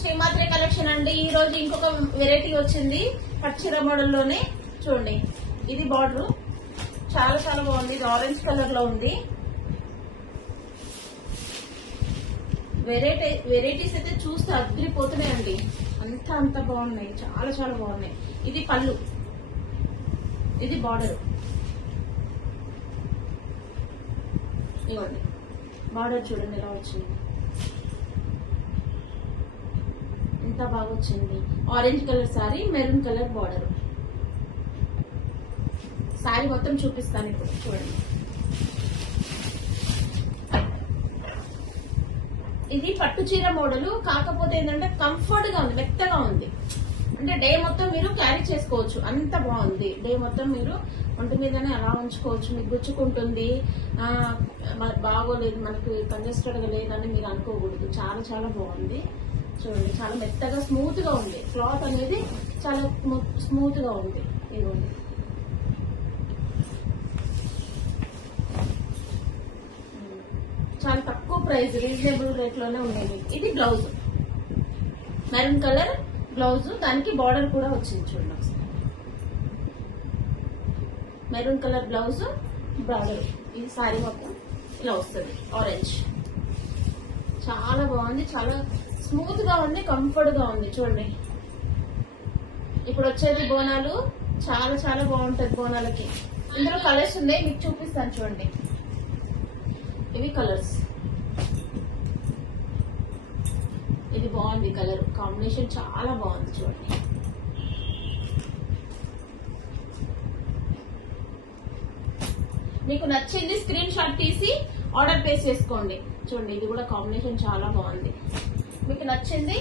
శ్రీమాత్రే కలెక్షన్ అండి. ఈ రోజు ఇంకొక వెరైటీ వచ్చింది పట్టుచీర మోడల్ లోనే. చూడండి, ఇది బార్డర్ చాలా చాలా బాగుంది. ఇది ఆరెంజ్ కలర్ లో ఉంది. వెరైటీస్ అయితే చూస్తే అదిరిపోతున్నాయండి. అంత బాగున్నాయి, చాలా చాలా బాగున్నాయి. ఇది పళ్ళు, ఇది బార్డర్. ఇవ్వండి బార్డర్ చూడండి ఎలా వచ్చింది, ఎంత బాగా వచ్చింది. Orange colour sorry, maroon colour border. Sorry మొత్తం చూపిస్తాను ఇప్పుడు. చూడండి, ఇది పట్టు చీర మోడల్. కాకపోతే ఏంటంటే కంఫర్ట్ గా ఉంది, మెత్తగా ఉంది. అంటే డే మొత్తం మీరు క్యారీ చేసుకోవచ్చు, అంత బాగుంది. డే మొత్తం మీరు ఒంటి మీదనే అలా ఉంచుకోవచ్చు. మీకు గుచ్చుకుంటుంది, బాగోలేదు, మనకి కంజెస్టెడ్ గా లేదని మీరు అనుకోకూడదు. చాలా చాలా బాగుంది. చూడండి, చాలా మెత్తగా స్మూత్ గా ఉంది. క్లాత్ అనేది చాలా స్మూత్ గా ఉంది. ఇదిగోండి, చాలా తక్కువ ప్రైస్, రీజనబుల్ రేట్ లోనే ఉండేది. ఇది బ్లౌజ్, మెరూన్ కలర్ బ్లౌజ్, దానికి బార్డర్ కూడా వచ్చింది. చూడండి ఒకసారి, మెరూన్ కలర్ బ్లౌజ్, బార్డర్. ఇది సారీ మొత్తం ఇలా వస్తుంది, ఆరెంజ్. చాలా బాగుంది, చాలా స్మూత్ గా ఉంది, కంఫర్ట్ గా ఉంది. చూడండి, ఇప్పుడు వచ్చేది బోనాలు, చాలా చాలా బాగుంటది బోనాలకి. ఇందులో కలర్స్ ఉన్నాయి, మీకు చూపిస్తాను. చూడండి, ఇవి కలర్స్. ఇది బాగుంది, కలర్ కాంబినేషన్ చాలా బాగుంది. చూడండి, మీకు నచ్చింది స్క్రీన్ షాట్ తీసి ఆర్డర్ ప్లేస్ చేసుకోండి. చూడండి, ఇది కూడా కాంబినేషన్ చాలా బాగుంది. మీకు నచ్చింది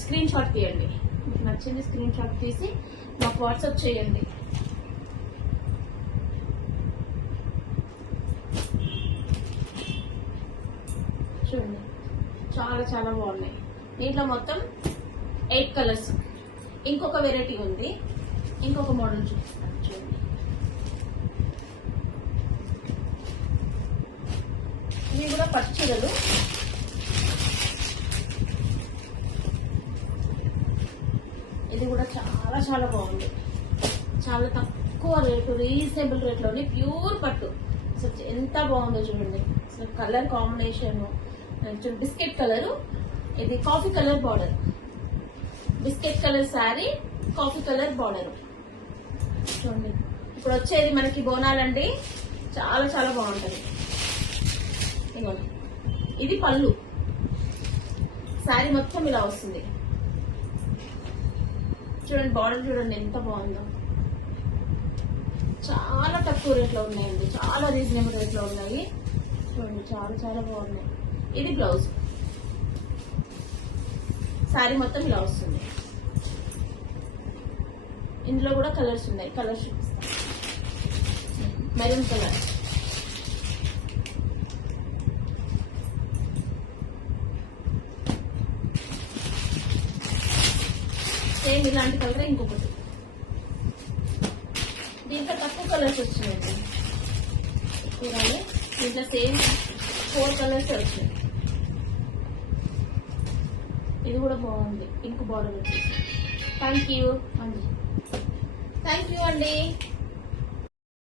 స్క్రీన్ షాట్ తీయండి. మీకు నచ్చింది స్క్రీన్ షాట్ తీసి మాకు వాట్సాప్ చేయండి. చూడండి, చాలా చాలా బాగున్నాయి. దీంట్లో మొత్తం 8 కలర్స్. ఇంకొక వెరైటీ ఉంది, ఇంకొక మోడల్ చూపిస్తాను. చూడండి, ఇవి కూడా పట్టు చీరలు. ఇది కూడా చాలా చాలా బాగుంది. చాలా తక్కువ రేటు, రీజనబుల్ రేట్ లోని ప్యూర్ పట్టు. అసలు ఎంత బాగుందో చూడండి. అసలు కలర్ కాంబినేషన్ బిస్కెట్ కలర్, ఇది coffee colour border. Biscuit colour sari, coffee colour border. చూడండి, ఇప్పుడు వచ్చేది మనకి బోనాలండి, చాలా చాలా బాగుంటది. ఇదిగోండి, ఇది పళ్ళు. శారీ మొత్తం ఇలా వస్తుంది. చూడండి, బార్డర్ చూడండి ఎంత బాగుందో. చాలా తక్కువ రేట్ లో ఉన్నాయండి, చాలా రీజనబుల్ రేట్ లో ఉన్నాయి. చూడండి, చాలా చాలా బాగున్నాయి. ఇది బ్లౌజ్, శారీ మొత్తం ఇలా వస్తుంది. ఇందులో కూడా కలర్స్ ఉన్నాయి, కలర్స్ చూపిస్తాను. మెరూన్ కలర్, సేమ్ ఇలాంటి కలర్ ఇంకొకటి. దీంట్లో తక్కువ కలర్స్ వచ్చినాయండి, చూడండి. దీంట్లో సేమ్ 4 కలర్స్ వచ్చినాయి. ఇది కూడా బాగుంది, పింక్ బార్డర్ వచ్చేసి. థ్యాంక్ యూ అండి.